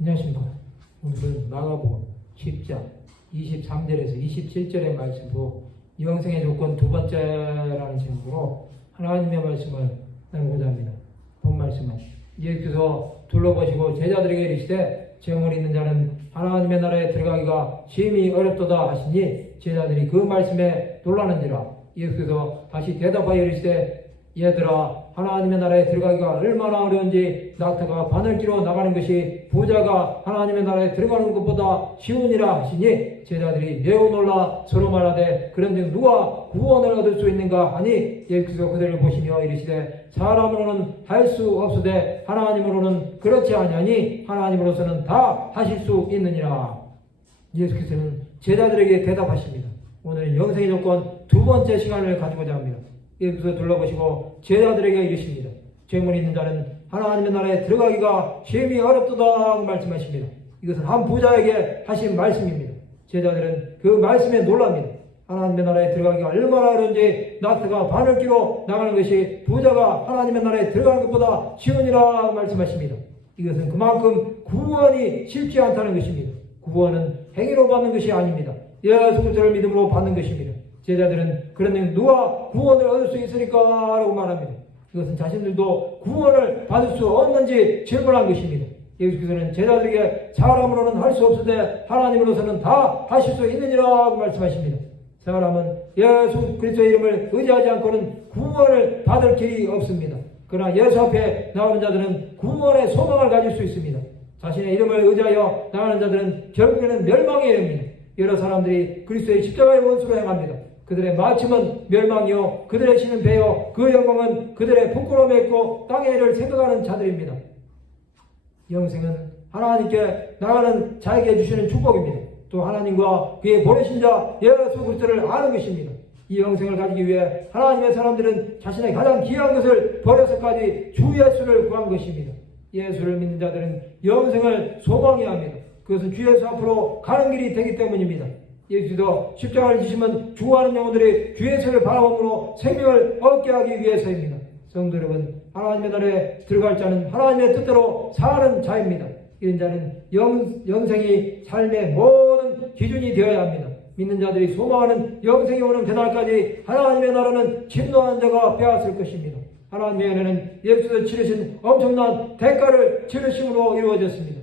안녕하십니까. 오늘은 마가복음 10장 23절에서 27절의 말씀으로 영생의 조건 두 번째라는 제목으로 하나님의 말씀을 나누고자 합니다. 본 말씀은 예수께서 둘러보시고 제자들에게 이르시되 재물 있는 자는 하나님의 나라에 들어가기가 심히 어렵도다 하시니 제자들이 그 말씀에 놀라는지라. 예수께서 다시 대답하여 이르시되 얘들아, 하나님의 나라에 들어가기가 얼마나 어려운지 낙타가 바늘기로 나가는 것이 부자가 하나님의 나라에 들어가는 것보다 쉬우니라 하시니 제자들이 매우 놀라 서로 말하되 그런즉 누가 구원을 얻을 수 있는가 하니 예수께서 그들을 보시며 이르시되 사람으로는 할 수 없으되 하나님으로는 그렇지 아니하니 하나님으로서는 다 하실 수 있느니라. 예수께서는 제자들에게 대답하십니다. 오늘은 영생의 조건 두 번째 시간을 가지고자 합니다. 예수께서 둘러보시고 제자들에게 이르십니다. 재물 있는 자는 하나님의 나라에 들어가기가 심히 어렵도다 말씀하십니다. 이것은 한 부자에게 하신 말씀입니다. 제자들은 그 말씀에 놀랍니다. 하나님의 나라에 들어가기가 얼마나 어려운지 낙타가 바늘기로 나가는 것이 부자가 하나님의 나라에 들어가는 것보다 쉬우니라 말씀하십니다. 이것은 그만큼 구원이 쉽지 않다는 것입니다. 구원은 행위로 받는 것이 아닙니다. 예수 그리스도를 믿음으로 받는 것입니다. 제자들은 그런데 누가 구원을 얻을 수 있으리까? 라고 말합니다. 이것은 자신들도 구원을 받을 수 없는지 질문한 것입니다. 예수께서는 제자들에게 사람으로는 할 수 없으되 하나님으로서는 다 하실 수 있느니라고 말씀하십니다. 사람은 예수 그리스도의 이름을 의지하지 않고는 구원을 받을 길이 없습니다. 그러나 예수 앞에 나오는 자들은 구원의 소망을 가질 수 있습니다. 자신의 이름을 의지하여 나가는 자들은 결국에는 멸망에 이릅니다. 여러 사람들이 그리스도의 십자가의 원수로 행합니다. 그들의 마침은 멸망이요 그들의 신은 배요 그 영광은 그들의 부끄러움에 있고 땅의 일을 생각하는 자들입니다. 영생은 하나님께 나가는 자에게 주시는 축복입니다. 또 하나님과 그의 보내신 자 예수 그리스도를 아는 것입니다. 이 영생을 가지기 위해 하나님의 사람들은 자신의 가장 귀한 것을 버려서까지 주 예수를 구한 것입니다. 예수를 믿는 자들은 영생을 소망해야 합니다. 그것은 주 예수 앞으로 가는 길이 되기 때문입니다. 예수도 십자가를 지시면 죽어가는 영혼들이 주 예수를 바라봄으로 생명을 얻게 하기 위해서입니다. 성도 여러분, 하나님의 나라에 들어갈 자는 하나님의 뜻대로 사는 자입니다. 이런 자는 영생이 삶의 모든 기준이 되어야 합니다. 믿는 자들이 소망하는 영생이 오는 그날까지 하나님의 나라는 진노한 자가 빼앗을 것입니다. 하나님의 은혜는 예수께서 치르신 엄청난 대가를 치르심으로 이루어졌습니다.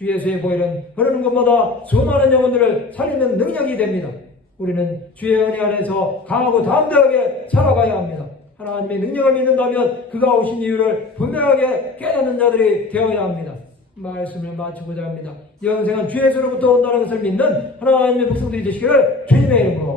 주 예수의 보혈은 흐르는 것마다 수많은 영혼들을 살리는 능력이 됩니다. 우리는 주의 은혜 안에서 강하고 담대하게 살아가야 합니다. 하나님의 능력을 믿는다면 그가 오신 이유를 분명하게 깨닫는 자들이 되어야 합니다. 말씀을 마치고자 합니다. 영생은 주 예수로부터 온다는 것을 믿는 하나님의 백성들이 되시기를 주님의 이름으로